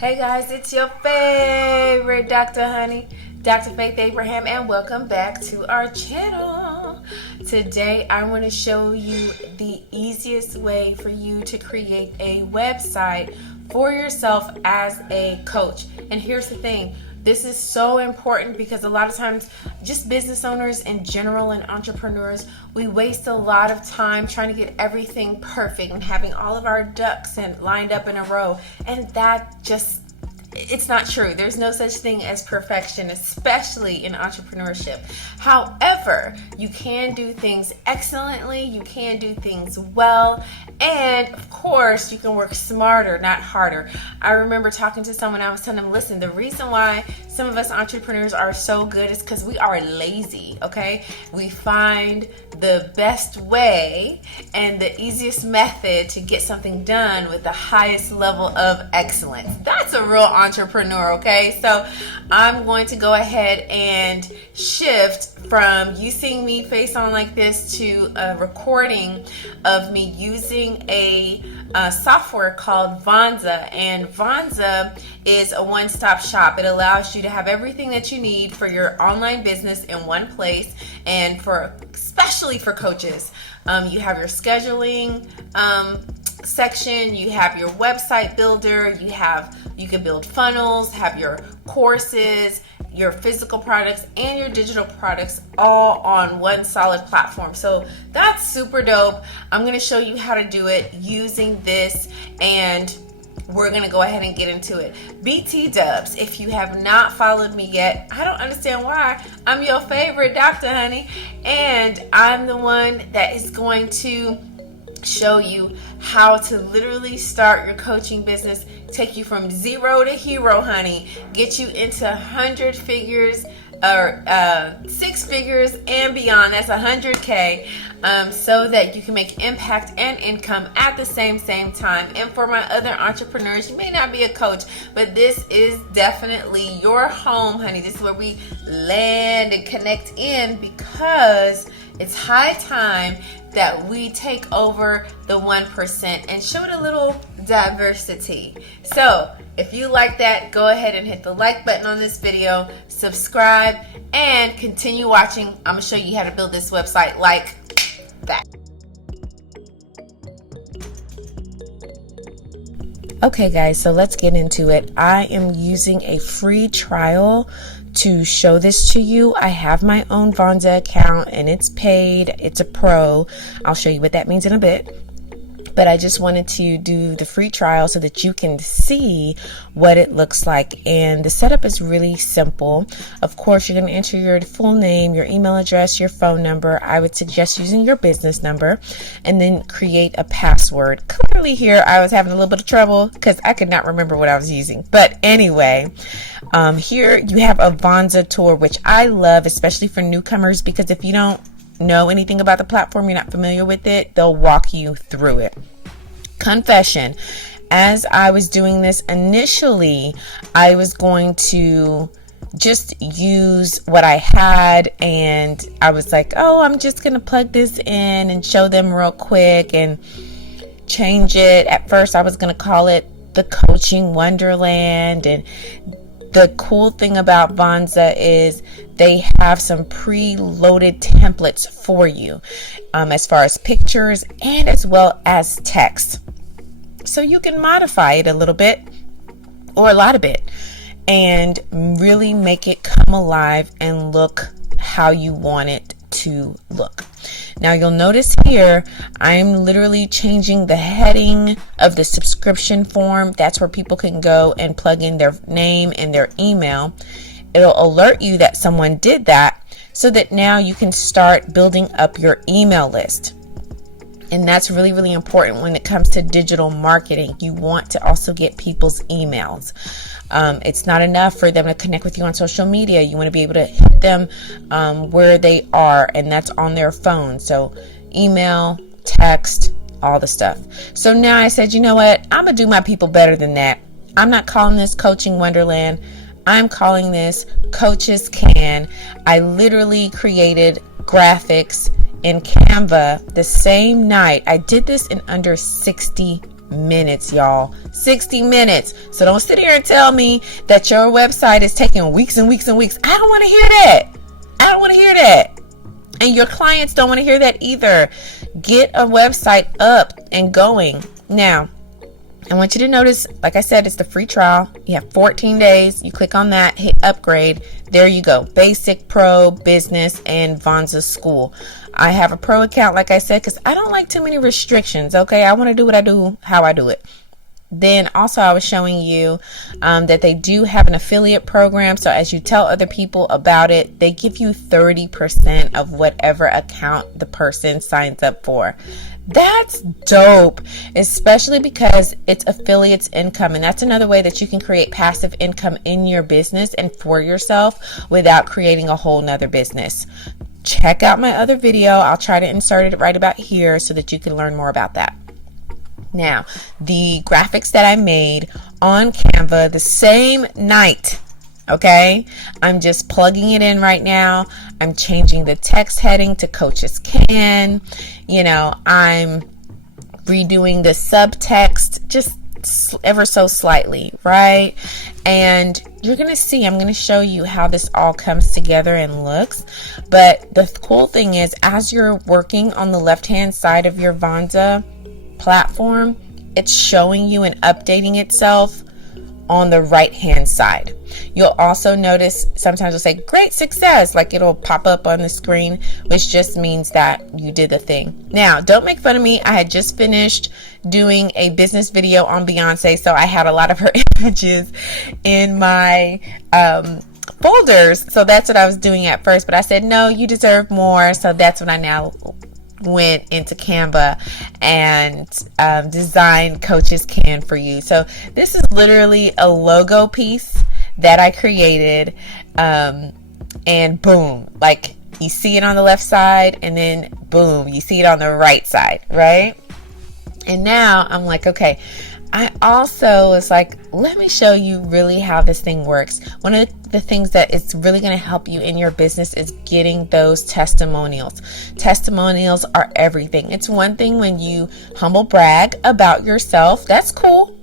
Hey guys, it's your favorite Dr. Honey, Dr. Faith Abraham, and welcome back to our channel. Today I want to show you the easiest way for you to create a website for yourself as a coach. And here's the thing, this is so important because a lot of times just business owners in general and entrepreneurs, we waste a lot of time trying to get everything perfect and having all of our ducks lined up in a row. And that just, it's not true. There's no such thing as perfection, especially in entrepreneurship. However, you can do things excellently, you can do things well, and of course, you can work smarter, not harder. I remember talking to someone, I was telling them, listen, the reason why some of us entrepreneurs are so good is because we are lazy, okay? We find the best way and the easiest method to get something done with the highest level of excellence. That's a real entrepreneur, okay? So I'm going to go ahead and shift from you seeing me face on like this to a recording of me using a software called Vonza. And Vonza is a one-stop shop. It allows you to have everything that you need for your online business in one place, and especially for coaches. You have your scheduling section, you have your website builder, you can build funnels, have your courses, your physical products and your digital products all on one solid platform. So that's super dope. I'm going to show you how to do it using this, and we're going to go ahead and get into it. BT dubs, if you have not followed me yet, I don't understand why. I'm your favorite Dr. Honey, and I'm the one that is going to show you how to literally start your coaching business, take you from zero to hero, honey, get you into 100 figures or 6 figures and beyond. That's 100K, so that you can make impact and income at the same time. And for my other entrepreneurs, you may not be a coach, but this is definitely your home, honey. This is where we land and connect in, because it's high time that we take over the 1% and show it a little diversity. So if you like that, go ahead and hit the like button on this video, subscribe, and continue watching. I'm gonna show you how to build this website like that. Okay guys, so let's get into it. I am using a free trial to show this to you. I have my own Vonza account and it's paid. It's a pro. I'll show you what that means in a bit. But I just wanted to do the free trial so that you can see what it looks like. And the setup is really simple. Of course, you're going to enter your full name, your email address, your phone number. I would suggest using your business number, and then create a password. Clearly here, I was having a little bit of trouble because I could not remember what I was using. But anyway, here you have a Vonza tour, which I love, especially for newcomers, because if you don't know anything about the platform, you're not familiar with it, they'll walk you through it. Confession, as I was doing this initially, I was going to just use what I had, and I was like, oh, I'm just gonna plug this in and show them real quick and change it. At first I was gonna call it the Coaching Wonderland, and the cool thing about Vonza is they have some pre-loaded templates for you, as far as pictures and as well as text. So you can modify it a little bit or a lot of it and really make it come alive and look how you want it to look. Now you'll notice here, I'm literally changing the heading of the subscription form. That's where people can go and plug in their name and their email. It'll alert you that someone did that, so that now you can start building up your email list. And that's really, really important when it comes to digital marketing. You want to also get people's emails. It's not enough for them to connect with you on social media. You want to be able to hit them where they are, and that's on their phone. So email, text, all the stuff. So now I said, you know what? I'm going to do my people better than that. I'm not calling this Coaching Wonderland. I'm calling this Coaches Can. I literally created graphics in Canva the same night. I did this in under 60 minutes, y'all. 60 minutes. So don't sit here and tell me that your website is taking weeks and weeks and weeks. I don't want to hear that. I don't want to hear that. And your clients don't want to hear that either. Get a website up and going. Now, I want you to notice, like I said, it's the free trial. You have 14 days. You click on that, hit upgrade. There you go. Basic, Pro, Business, and Vonza School. I have a Pro account, like I said, because I don't like too many restrictions, okay? I want to do what I do, how I do it. Then also I was showing you that they do have an affiliate program. So as you tell other people about it, they give you 30% of whatever account the person signs up for. That's dope, especially because it's affiliates income. And that's another way that you can create passive income in your business and for yourself without creating a whole nother business. Check out my other video. I'll try to insert it right about here so that you can learn more about that. Now, the graphics that I made on Canva the same night, okay? I'm just plugging it in right now. I'm changing the text heading to Coaches Can. You know, I'm redoing the subtext just ever so slightly, right? And you're going to see, I'm going to show you how this all comes together and looks. But the cool thing is, as you're working on the left-hand side of your Vonza platform, it's showing you and updating itself on the right hand side. You'll also notice sometimes it'll say great success, like it'll pop up on the screen, which just means that you did the thing. Now, don't make fun of me. I had just finished doing a business video on Beyonce, so I had a lot of her images in my folders. So that's what I was doing at first, but I said, no, you deserve more. So that's when I now went into Canva and designed Coaches Can for you. So this is literally a logo piece that I created, and boom, like you see it on the left side, and then boom, you see it on the right side, right? And now I'm like, okay, I also was like, let me show you really how this thing works. One of the things that is really going to help you in your business is getting those testimonials. Testimonials are everything. It's one thing when you humble brag about yourself. That's cool.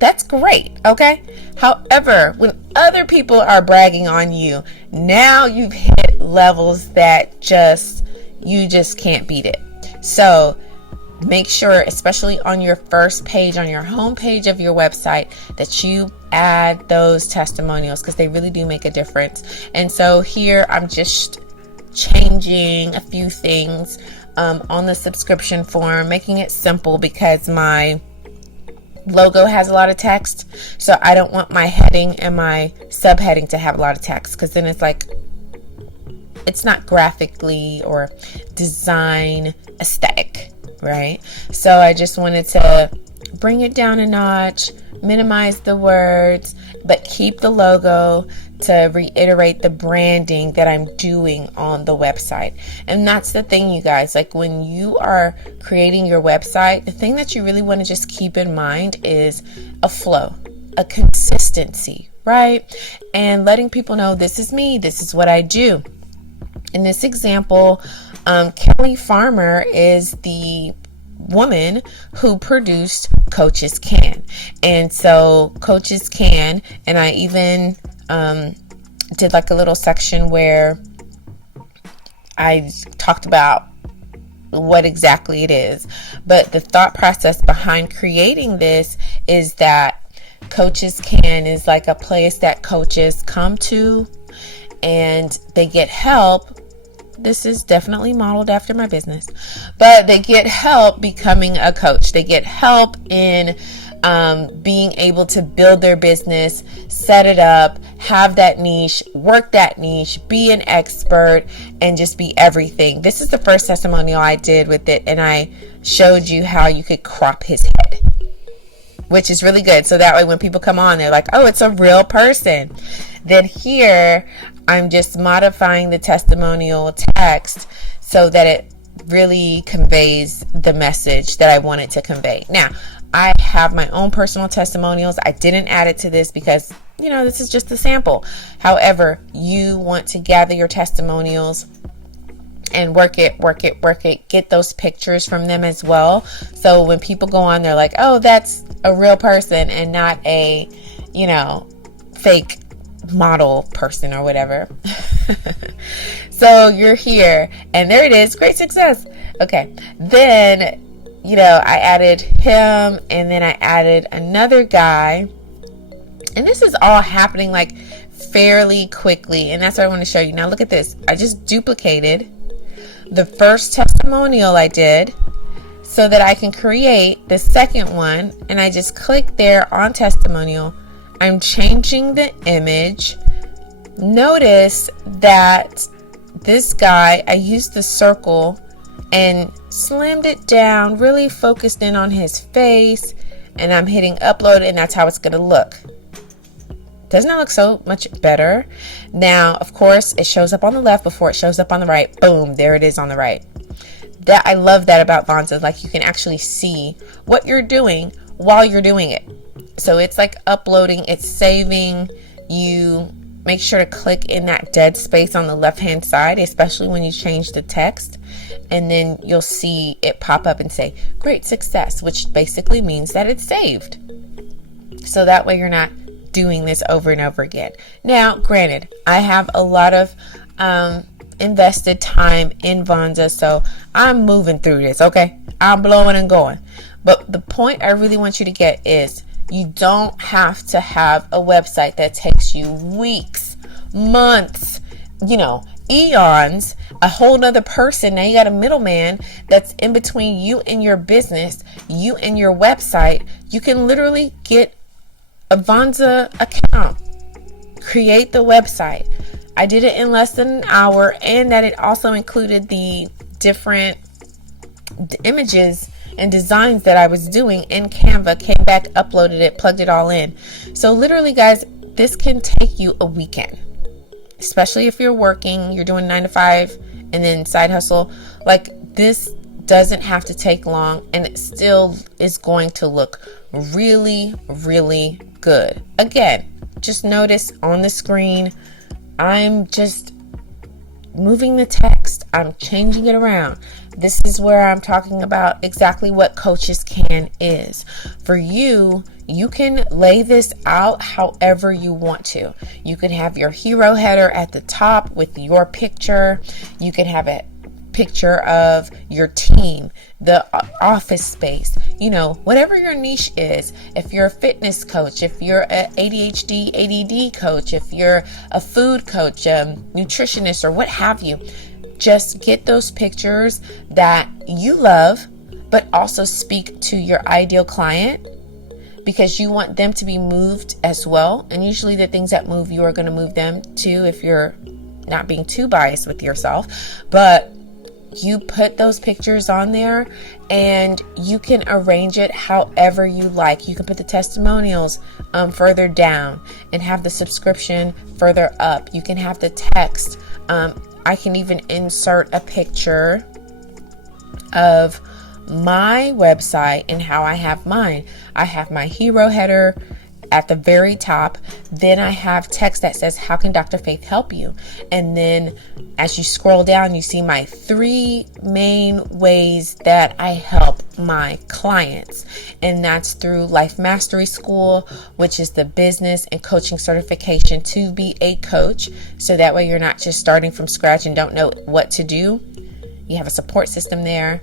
That's great. Okay. However, when other people are bragging on you, now you've hit levels that you just can't beat it. So make sure, especially on your first page, on your home page of your website, that you add those testimonials, because they really do make a difference. And so here I'm just changing a few things on the subscription form, making it simple because my logo has a lot of text. So I don't want my heading and my subheading to have a lot of text, because then it's like, it's not graphically or design aesthetic, right? So I just wanted to bring it down a notch, minimize the words, but keep the logo to reiterate the branding that I'm doing on the website. And that's the thing, you guys, like when you are creating your website, the thing that you really want to just keep in mind is a flow, a consistency, right? And letting people know, this is me, this is what I do. In this example, Kelly Farmer is the woman who produced Coaches Can. And so Coaches Can, and I even did like a little section where I talked about what exactly it is. But the thought process behind creating this is that Coaches Can is like a place that coaches come to and they get help. This is definitely modeled after my business, but they get help becoming a coach. They get help in being able to build their business, set it up, have that niche, work that niche, be an expert, and just be everything. This is the first testimonial I did with it, and I showed you how you could crop his head, which is really good. So that way when people come on, they're like, oh, it's a real person. Then here, I'm just modifying the testimonial text so that it really conveys the message that I want it to convey. Now, I have my own personal testimonials. I didn't add it to this because, this is just a sample. However, you want to gather your testimonials and work it, get those pictures from them as well. So when people go on, they're like, oh, that's a real person and not a, fake model person or whatever. So you're here and there it is. Great success. Okay. Then, I added him and then I added another guy. And this is all happening like fairly quickly. And that's what I want to show you. Now look at this. I just duplicated the first testimonial I did so that I can create the second one. And I just click there on testimonial. I'm changing the image. Notice that this guy, I used the circle and slammed it down, really focused in on his face, and I'm hitting upload, and that's how it's going to look. Doesn't it look so much better? Now, of course, it shows up on the left before it shows up on the right. Boom, there it is on the right. That I love that about Vonza. Like, you can actually see what you're doing while you're doing it. So it's like uploading, it's saving. You make sure to click in that dead space on the left hand side, especially when you change the text, and then you'll see it pop up and say great success, which basically means that it's saved. So that way you're not doing this over and over again. Now, granted, I have a lot of invested time in Vonza, so I'm moving through this. Okay, I'm blowing and going. But the point I really want you to get is you don't have to have a website that takes you weeks, months, eons, a whole nother person. Now you got a middleman that's in between you and your business, you and your website. You can literally get a Vonza account, create the website. I did it in less than an hour, and that it also included the different images and designs that I was doing in Canva, came back, uploaded it, plugged it all in. So literally, guys, this can take you a weekend, especially if you're working, you're doing 9 to 5 and then side hustle. Like, this doesn't have to take long, and it still is going to look really, really good. Again, just notice on the screen, I'm just moving the text. I'm changing it around. This is where I'm talking about exactly what Coaches Can is. For you, you can lay this out however you want to. You can have your hero header at the top with your picture. You can have a picture of your team, the office space, whatever your niche is. If you're a fitness coach, if you're an ADHD, ADD coach, if you're a food coach, nutritionist, or what have you, just get those pictures that you love, but also speak to your ideal client, because you want them to be moved as well. And usually the things that move you are going to move them too, if you're not being too biased with yourself. But you put those pictures on there and you can arrange it however you like. You can put the testimonials further down and have the subscription further up. You can have the text. I can even insert a picture of my website and how I have mine. I have my hero header at the very top. Then I have text that says, how can Dr. Faith help you? And then as you scroll down, you see my 3 main ways that I help my clients. And that's through Life Mastery School, which is the business and coaching certification to be a coach. So that way you're not just starting from scratch and don't know what to do. You have a support system there.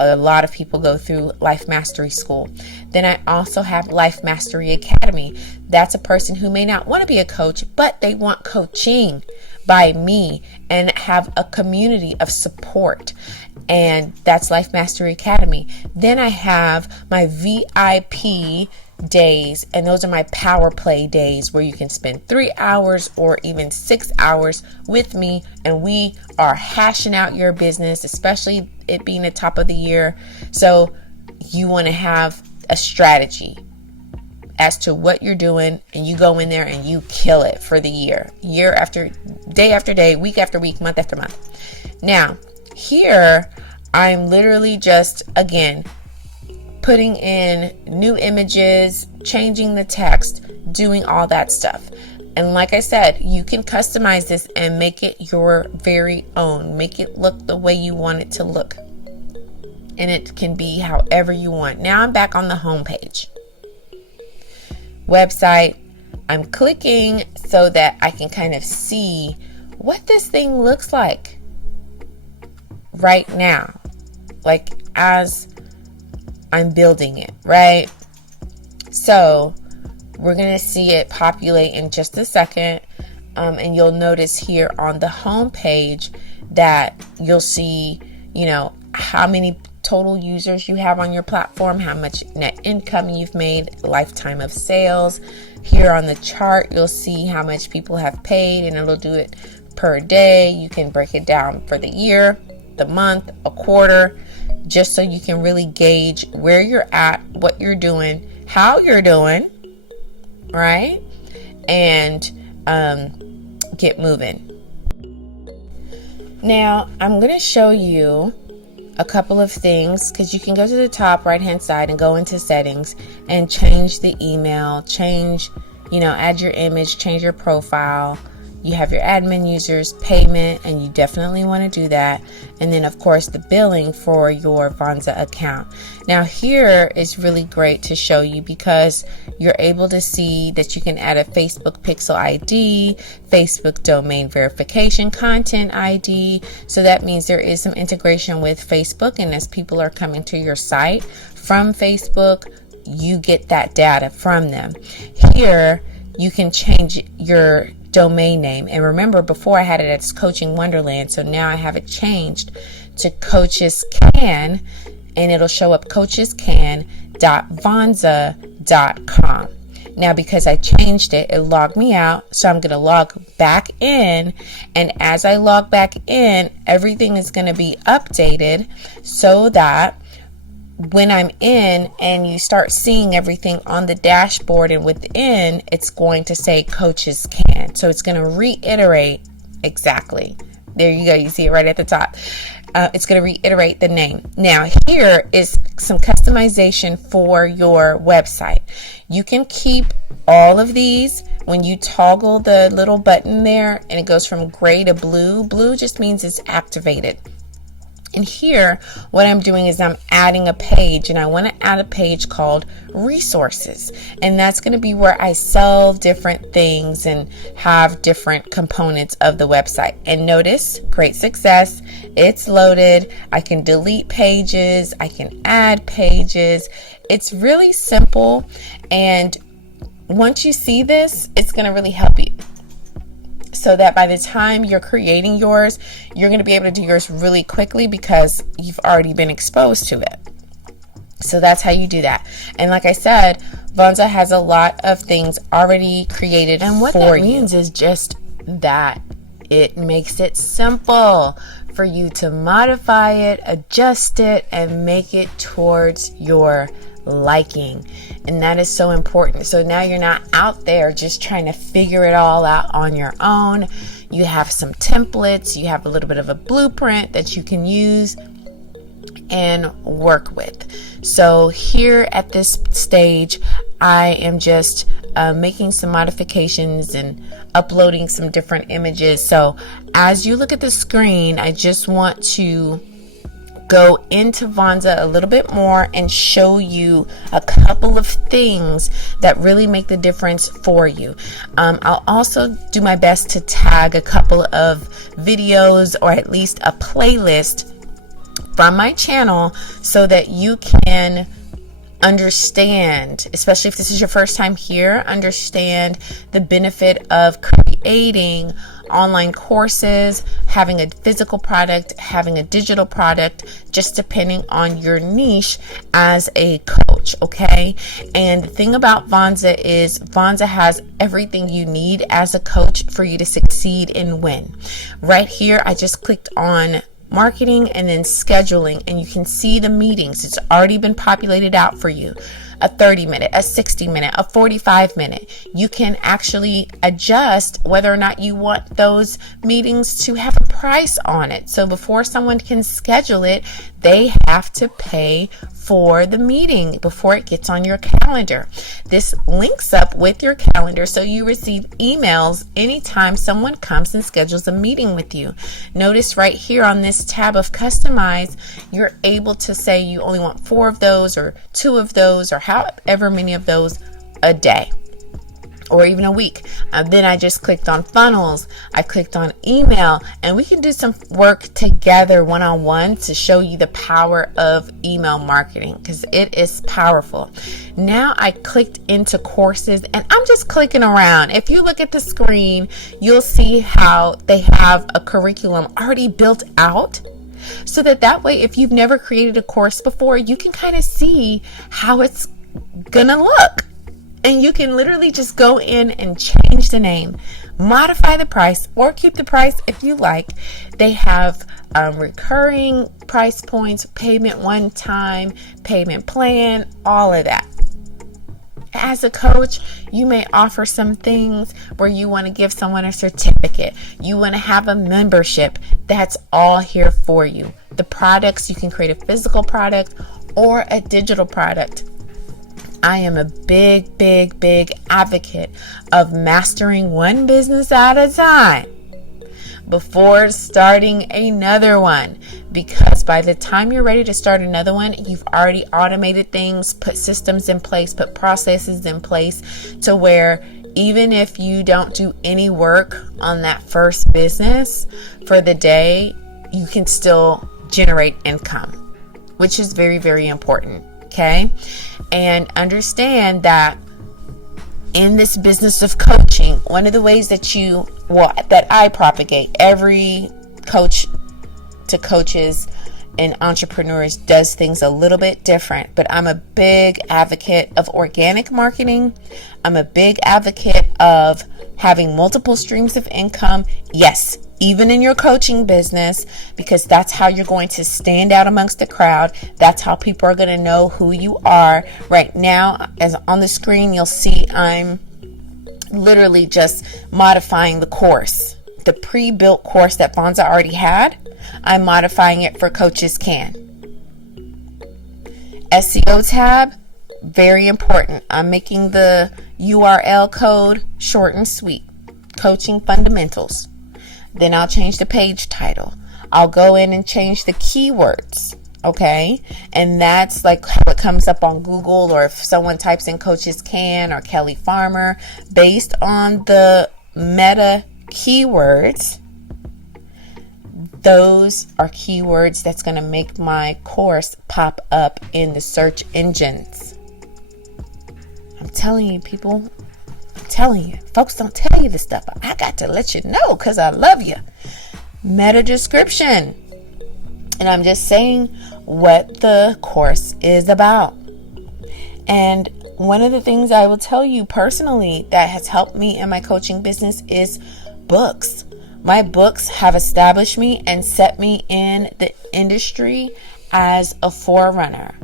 A lot of people go through Life Mastery School. Then I also have Life Mastery Academy. That's a person who may not want to be a coach, but they want coaching by me and have a community of support. And that's Life Mastery Academy. Then I have my VIP days, and those are my power play days where you can spend 3 hours or even 6 hours with me, and we are hashing out your business, especially it being the top of the year. So you want to have a strategy as to what you're doing, and you go in there and you kill it for the year after day, week after week, month after month. Now here I'm literally just, again, putting in new images, changing the text, doing all that stuff. And like I said, you can customize this and make it your very own. Make it look the way you want it to look. And it can be however you want. Now I'm back on the home page. Website. I'm clicking so that I can kind of see what this thing looks like right now. Like as I'm building it, right? So we're going to see it populate in just a second. And you'll notice here on the home page that you'll see, how many total users you have on your platform, how much net income you've made, lifetime of sales. Here on the chart, you'll see how much people have paid, and it'll do it per day. You can break it down for the year, the month, a quarter, just so you can really gauge where you're at, what you're doing, how you're doing, right? And get moving. Now, I'm going to show you a couple of things, because you can go to the top right hand side and go into settings and change the email, add your image, change your profile. You have your admin users, payment, and you definitely want to do that. And then of course the billing for your Vonza account. Now here is really great to show you, because you're able to see that you can add a Facebook pixel ID, Facebook domain verification content ID. So that means there is some integration with Facebook, and as people are coming to your site from Facebook, you get that data from them. Here you can change your domain name, and remember, before I had it as Coaching Wonderland, so now I have it changed to Coaches Can, and it'll show up coachescan.vonza.com. Now because I changed it, it logged me out, so I'm going to log back in, and as I log back in, everything is going to be updated so that when I'm in and you start seeing everything on the dashboard and within, it's going to say Coaches Can. So it's going to reiterate exactly. There you go. You see it right at the top. It's going to reiterate the name. Now here is some customization for your website. You can keep all of these when you toggle the little button there, and it goes from gray to blue. Blue just means it's activated. And here, what I'm doing is I'm adding a page, and I want to add a page called resources. And that's going to be where I sell different things and have different components of the website. And notice, great success. It's loaded. I can delete pages. I can add pages. It's really simple. And once you see this, it's going to really help you, so that by the time you're creating yours, you're going to be able to do yours really quickly because you've already been exposed to it. So that's how you do that. And like I said, Vonza has a lot of things already created for you. And what that means is just that it makes it simple for you to modify it, adjust it, and make it towards your liking. And that is so important. So now you're not out there just trying to figure it all out on your own. You have some templates, you have a little bit of a blueprint that you can use and work with. So here at this stage, I am just making some modifications and uploading some different images. So as you look at the screen, I just want to go into Vonza a little bit more and show you a couple of things that really make the difference for you. I'll also do my best to tag a couple of videos, or at least a playlist from my channel, so that you can understand, especially if this is your first time here, understand the benefit of creating online courses, having a physical product, having a digital product, just depending on your niche as a coach, okay? And the thing about Vonza is Vonza has everything you need as a coach for you to succeed and win. Right here, I just clicked on marketing and then scheduling, and you can see the meetings. It's already been populated out for you. a 30-minute, a 60-minute, a 45-minute. You can actually adjust whether or not you want those meetings to have a price on it. So before someone can schedule it, they have to pay for the meeting before it gets on your calendar. This links up with your calendar so you receive emails anytime someone comes and schedules a meeting with you. Notice right here on this tab of customize, you're able to say you only want 4 of those or 2 of those or however many of those a day or even a week. Then I just clicked on funnels. I clicked on email, and we can do some work together one-on-one to show you the power of email marketing, because it is powerful. Now I clicked into courses, and I'm just clicking around. If you look at the screen, you'll see how they have a curriculum already built out, so that way, if you've never created a course before, you can kind of see how it's gonna look. And you can literally just go in and change the name, modify the price, or keep the price if you like. They have recurring price points, payment one time, payment plan, all of that. As a coach, you may offer some things where you want to give someone a certificate. You want to have a membership. That's all here for you. The products, you can create a physical product or a digital product. I am a big, big, big advocate of mastering one business at a time before starting another one, because by the time you're ready to start another one, you've already automated things, put systems in place, put processes in place to where even if you don't do any work on that first business for the day, you can still generate income, which is very, very important. Okay. And understand that in this business of coaching, one of the ways that I propagate, every coach to coaches and entrepreneurs does things a little bit different, but I'm a big advocate of organic marketing. I'm a big advocate of having multiple streams of income. Yes, even in your coaching business, because that's how you're going to stand out amongst the crowd. That's how people are going to know who you are. Right now, as on the screen, you'll see I'm literally just modifying the course. The pre-built course that Vonza already had, I'm modifying it for Coaches Can. SEO tab, very important. I'm making the URL code short and sweet. Coaching fundamentals. Then I'll change the page title. I'll go in and change the keywords. Okay. And that's like how it comes up on Google, or if someone types in Coaches Can or Kelly Farmer, based on the meta keywords, those are keywords that's going to make my course pop up in the search engines. I'm telling you, people. Telling you, folks don't tell you this stuff. I got to let you know because I love you. Meta description. And I'm just saying what the course is about. And one of the things I will tell you personally that has helped me in my coaching business is books. My books have established me and set me in the industry as a forerunner.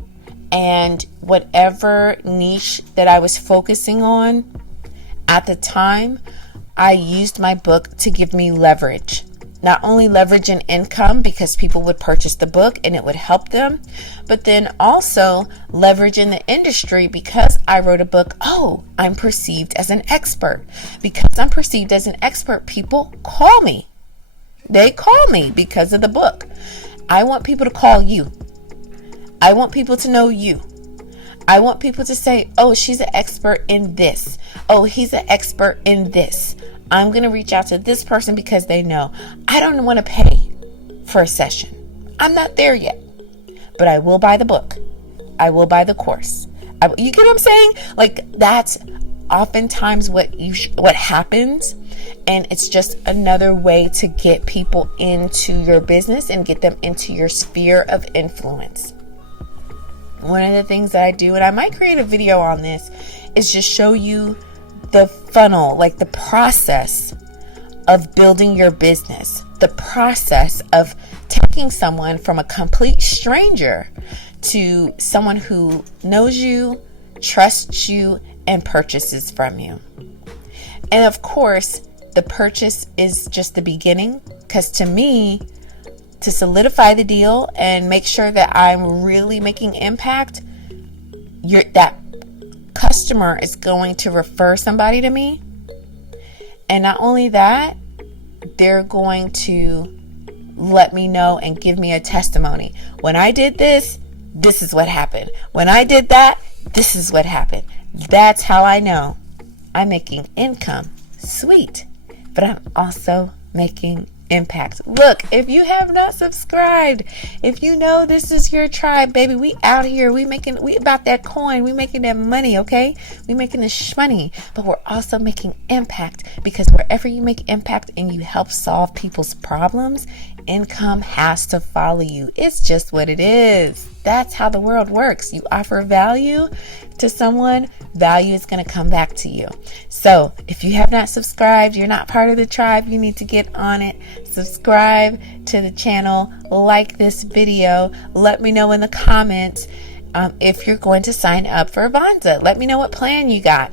And whatever niche that I was focusing on, at the time, I used my book to give me leverage. Not only leverage in income because people would purchase the book and it would help them, but then also leverage in the industry because I wrote a book. Oh, I'm perceived as an expert. Because I'm perceived as an expert, people call me. They call me because of the book. I want people to call you. I want people to know you. I want people to say, oh, she's an expert in this. Oh, he's an expert in this. I'm going to reach out to this person because they know. I don't want to pay for a session. I'm not there yet. But I will buy the book. I will buy the course. You get what I'm saying? Like, that's oftentimes what happens. And it's just another way to get people into your business and get them into your sphere of influence. One of the things that I do, and I might create a video on this, is just show you the funnel, like the process of building your business, the process of taking someone from a complete stranger to someone who knows you, trusts you and purchases from you. And of course, the purchase is just the beginning, because to me, to solidify the deal and make sure that I'm really making impact, that customer is going to refer somebody to me. And not only that, they're going to let me know and give me a testimony. When I did this, this is what happened. When I did that, this is what happened. That's how I know I'm making income. Sweet. But I'm also making impact. Look, if you have not subscribed, if you know this is your tribe, baby, we out here, we about that coin, we making that money, okay? We making the shmoney, but we're also making impact, because wherever you make impact and you help solve people's problems, income has to follow you. It's just what it is. That's how the world works. You offer value to someone, value is going to come back to you. So if you have not subscribed, you're not part of the tribe, you need to get on it. Subscribe to the channel, like this video, let me know in the comments if you're going to sign up for Vonza. Let me know what plan you got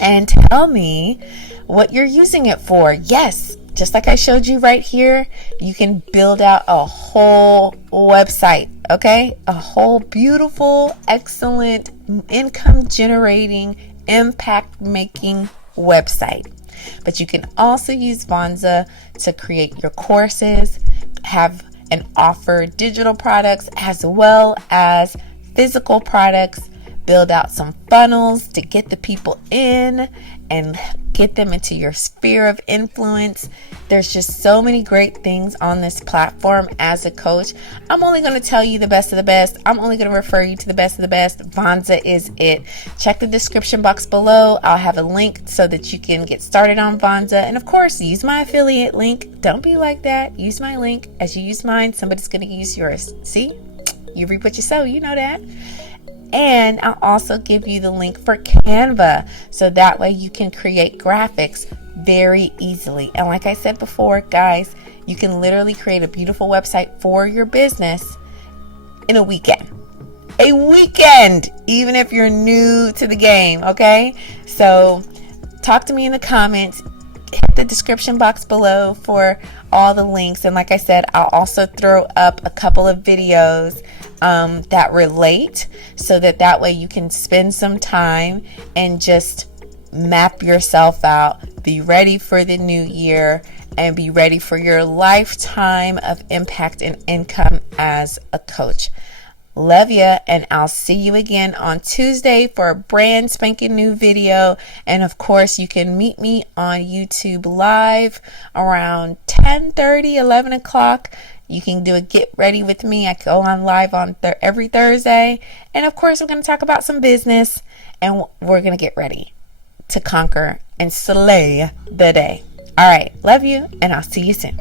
and tell me what you're using it for. Yes, just like I showed you right here, you can build out a whole website, okay? A whole beautiful, excellent, income generating, impact making website. But you can also use Vonza to create your courses, have and offer digital products as well as physical products, build out some funnels to get the people in and get them into your sphere of influence. There's just so many great things on this platform. As a coach, I'm only going to tell you the best of the best. I'm only going to refer you to the best of the best. Vonza is it. Check the description box below. I'll have a link so that you can get started on Vonza. And of course, use my affiliate link. Don't be like that. Use my link. As you use mine, somebody's going to use yours. See? You reap what you sow. You know that. And I'll also give you the link for Canva, so that way you can create graphics very easily. And like I said before, guys, you can literally create a beautiful website for your business in a weekend. A weekend, even if you're new to the game, okay? So talk to me in the comments. Hit the description box below for all the links. And like I said, I'll also throw up a couple of videos that relate, so that way you can spend some time and just map yourself out, be ready for the new year, and be ready for your lifetime of impact and income as a coach. Love ya, and I'll see you again on Tuesday for a brand spanking new video. And of course, you can meet me on YouTube live around 10:30, 11 o'clock. You can do a get ready with me. I go on live on every Thursday. And of course, we're going to talk about some business, and we're going to get ready to conquer and slay the day. All right. Love you, and I'll see you soon.